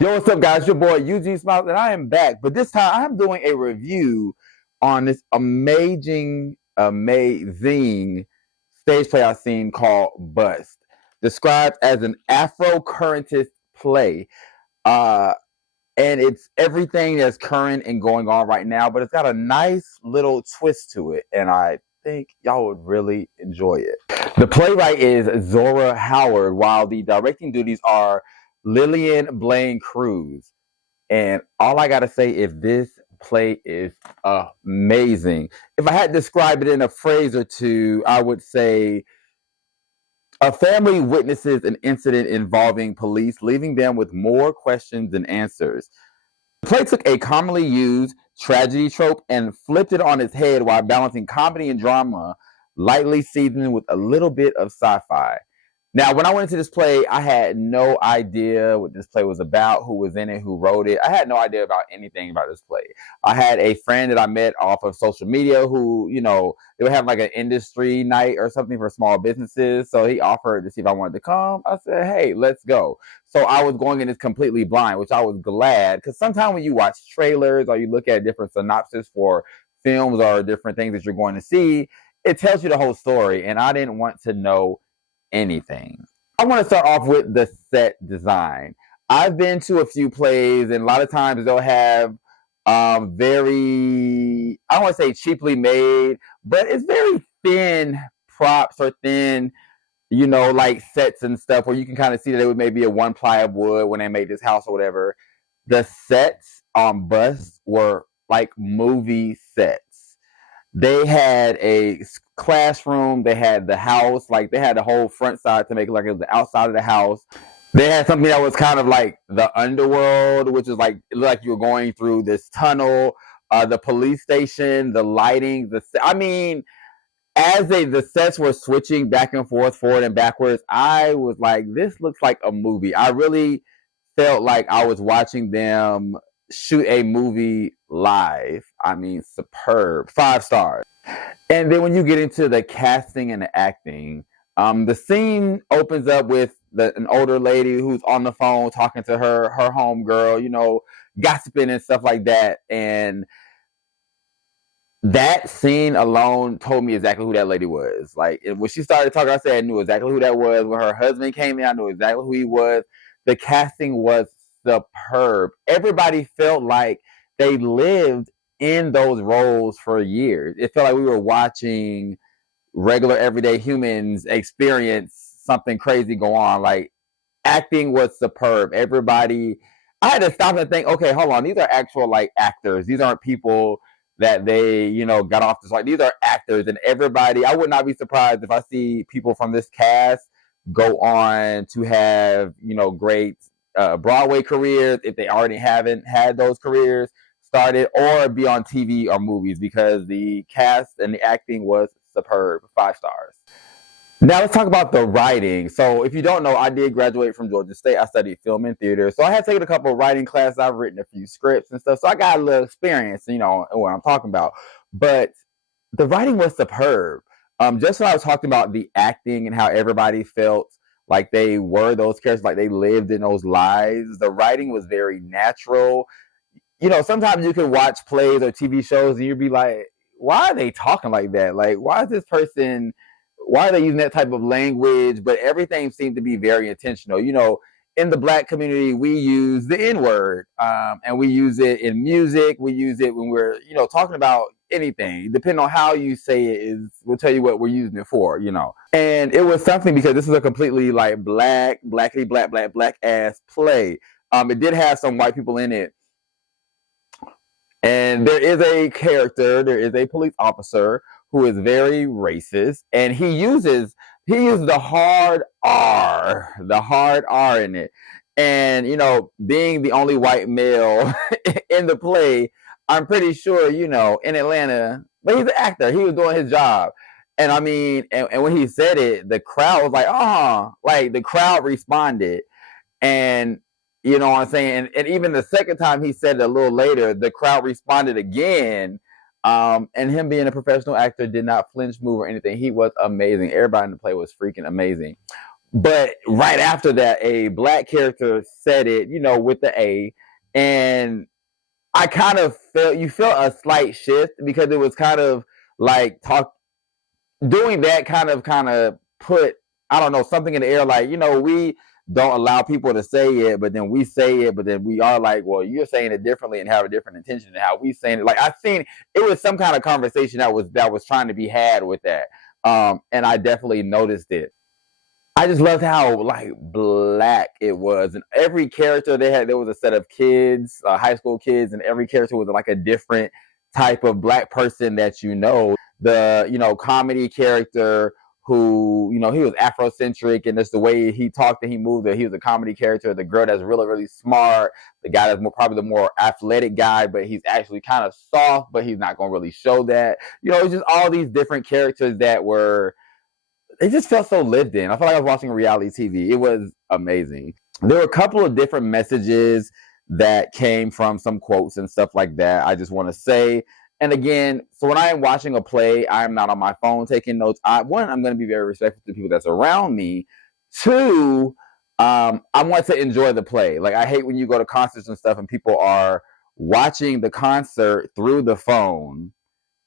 Yo, what's up, guys? Your boy Eugene Smilez, and I am back. But this time, I'm doing a review on this amazing stage play I've seen called Bust, described as an Afrocurrentist play. Uh, and it's everything that's current and going on right now, but it's got a nice little twist to it, and I think y'all would really enjoy it. The playwright is Zora Howard, while the directing duties are Lillian Blaine Cruz. And all I gotta say is this play is amazing. If I had to describe it in a phrase or two, I would say a family witnesses an incident involving police, leaving them with more questions than answers. The play took a commonly used tragedy trope and flipped it on its head while balancing comedy and drama, lightly seasoned with a little bit of sci-fi. Now, when I went into this play, I had no idea what this play was about, who was in it, who wrote it. I had no idea about anything about this play. I had a friend that I met off of social media who, they would have like an industry night or something for small businesses. So he offered to see if I wanted to come. I said, hey, let's go. So I was going in this completely blind, which I was glad, because sometimes when you watch trailers or you look at different synopses for films or different things that you're going to see, it tells you the whole story. And I didn't want to know anything. I want to start off with the set design. I've been to a few plays, and a lot of times they'll have very, I don't want to say cheaply made, but it's very thin props or thin, like sets and stuff where you can kind of see that it was maybe a one ply of wood when they made this house or whatever. The sets on Bust were like movie sets. They had a classroom, they had the house, like they had the whole front side to make it like it was the outside of the house. They had something that was kind of like the underworld, which is like it looked like you were going through this tunnel. The police station, the lighting, the sets were switching back and forth, forward and backwards, I was like, this looks like a movie. I really felt like I was watching them shoot a movie live. I mean, superb, 5 stars. And then when you get into the casting and the acting, the scene opens up with an older lady who's on the phone talking to her homegirl, gossiping and stuff like that. And that scene alone told me exactly who that lady was. Like when she started talking, I said I knew exactly who that was. When her husband came in, I knew exactly who he was. The casting was superb. Everybody felt like they lived in those roles for years. It felt like we were watching regular everyday humans experience something crazy go on. Like acting was superb. Everybody, I had to stop and think, okay, hold on, these are actual like actors. These aren't people that they, got off this. Like these are actors, and everybody. I would not be surprised if I see people from this cast go on to have, great Broadway careers if they already haven't had those careers started, or be on TV or movies, because the cast and the acting was superb, 5 stars. Now let's talk about the writing. So if you don't know, I did graduate from Georgia State. I studied film and theater. So I had taken a couple of writing classes. I've written a few scripts and stuff. So I got a little experience, what I'm talking about. But the writing was superb. Just when I was talking about the acting and how everybody felt like they were those characters, like they lived in those lives, the writing was very natural. Sometimes you can watch plays or TV shows and you'd be like, why are they talking like that? Like, why are they using that type of language? But everything seemed to be very intentional. In the Black community, we use the N-word, and we use it in music. We use it when we're, talking about anything. Depending on how you say it we'll tell you what we're using it for, And it was something, because this is a completely like black ass play. It did have some white people in it. And there is a police officer who is very racist, and he uses the hard R in it. And being the only white male in the play, I'm pretty sure, in Atlanta, but he's an actor, he was doing his job. And I mean, and when he said it, the crowd was like, like the crowd responded. And you know what I'm saying? And even the second time he said it a little later, the crowd responded again. And him being a professional actor did not flinch, move, or anything. He was amazing. Everybody in the play was freaking amazing. But right after that, a black character said it, with the A, and I kind of felt a slight shift because it was kind of like doing that kind of put, I don't know, something in the air, like, we don't allow people to say it, but then we say it, but then we are like, well, you're saying it differently and have a different intention than how we saying it. Like, I seen it was some kind of conversation that was trying to be had with that. And I definitely noticed it. I just loved how like black it was, and every character they had, there was a set of kids, high school kids, and every character was like a different type of black person that the comedy character who he was Afrocentric, and just the way he talked and he moved. He was a comedy character. The girl that's really really smart. The guy that's probably the more athletic guy, but he's actually kind of soft, but he's not going to really show that. It's just all these different characters that were it just felt so lived in. I felt like I was watching reality TV. It was amazing. There were a couple of different messages that came from some quotes and stuff like that. I just want to say, and again, so when I am watching a play, I am not on my phone taking notes. One, I'm going to be very respectful to the people that's around me. Two, I want to enjoy the play. Like, I hate when you go to concerts and stuff and people are watching the concert through the phone.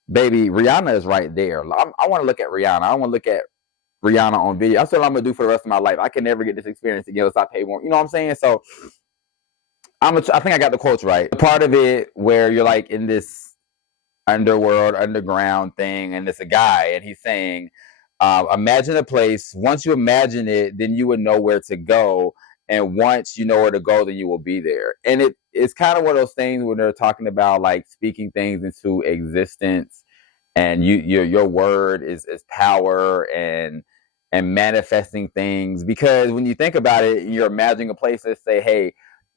Baby, Rihanna is right there. I want to look at Rihanna. I want to look at Rihanna on video. That's what I'm gonna do for the rest of my life. I can never get this experience again unless I pay more. You know what I'm saying? So I think I got the quotes right. The part of it where you're like in this underground thing, and it's a guy, and he's saying, imagine a place. Once you imagine it, then you would know where to go. And once you know where to go, then you will be there. And it's kind of one of those things when they're talking about like speaking things into existence, and your word is power, and manifesting things. Because when you think about it, you're imagining a place that say, hey,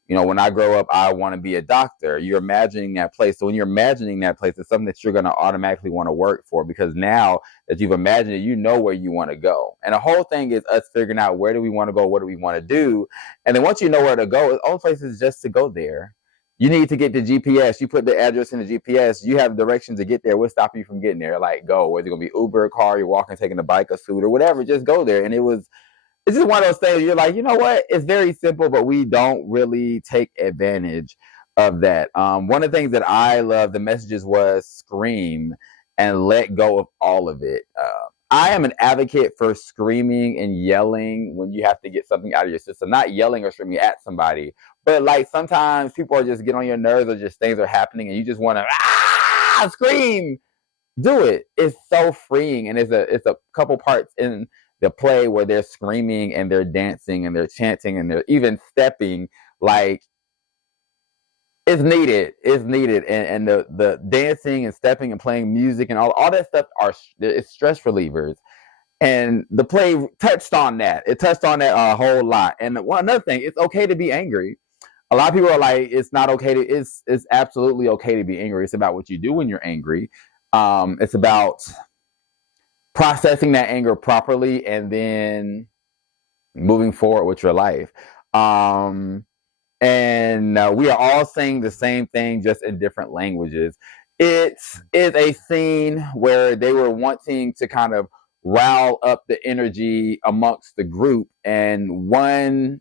when I grow up, I want to be a doctor. You're imagining that place. So when you're imagining that place, it's something that you're going to automatically want to work for, because now that you've imagined it, you know where you want to go. And the whole thing is us figuring out, where do we want to go? What do we want to do? And then once you know where to go, the only place is just to go there. You need to get the GPS. You put the address in the GPS. You have directions to get there. What's stopping you from getting there? Like, go. Whether it's going to be Uber, a car, you're walking, taking a bike, a scooter, whatever, just go there. And it's just one of those things. You're like, you know what? It's very simple, but we don't really take advantage of that. One of the things that I love, the messages was scream and let go of all of it. I am an advocate for screaming and yelling when you have to get something out of your system. Not yelling or screaming at somebody, but like sometimes people are just getting on your nerves, or just things are happening and you just want to scream. Do it. It's so freeing, and it's a couple parts in the play where they're screaming and they're dancing and they're chanting and they're even stepping. Like, it's needed. And the dancing and stepping and playing music and all that stuff it's stress relievers. And the play touched on that. It touched on that a whole lot. And another thing, it's okay to be angry. A lot of people are like, it's not okay it's absolutely okay to be angry. It's about what you do when you're angry. It's about processing that anger properly and then moving forward with your life. And we are all saying the same thing, just in different languages. It is a scene where they were wanting to kind of rile up the energy amongst the group, and one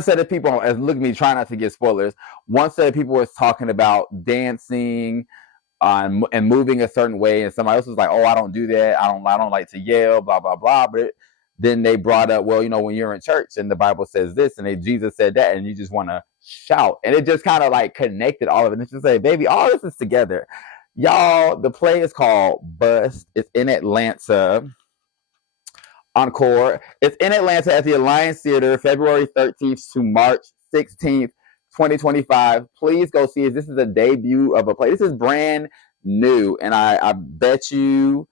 set of people, as look at me, try not to give spoilers. One set of people was talking about dancing and moving a certain way, and somebody else was like, "Oh, I don't do that. I don't like to yell, blah blah blah." But then they brought up, well, when you're in church and the Bible says this, and Jesus said that, and you just want to shout, and it just kind of like connected all of it. And it's just like, baby, all this is together, y'all. The play is called Bust. It's in Atlanta. Encore. It's in Atlanta at the Alliance Theater, February 13th to March 16th. 2025. Please go see it. This is a debut of a play. This is brand new, and I bet you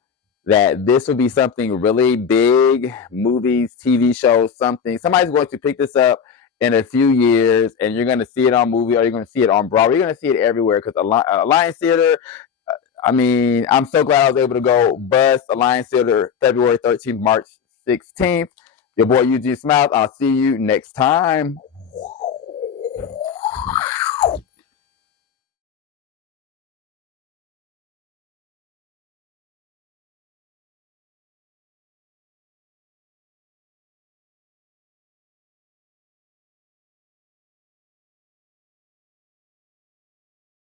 that this will be something really big. Movies, TV shows, something. Somebody's going to pick this up in a few years, and you're going to see it on movie, or you're going to see it on Broadway. You're going to see it everywhere, because Alliance Theater, I'm so glad I was able to go. Bust, Alliance Theater, February 13th, March 16th. Your boy Eugene Smilez. I'll see you next time.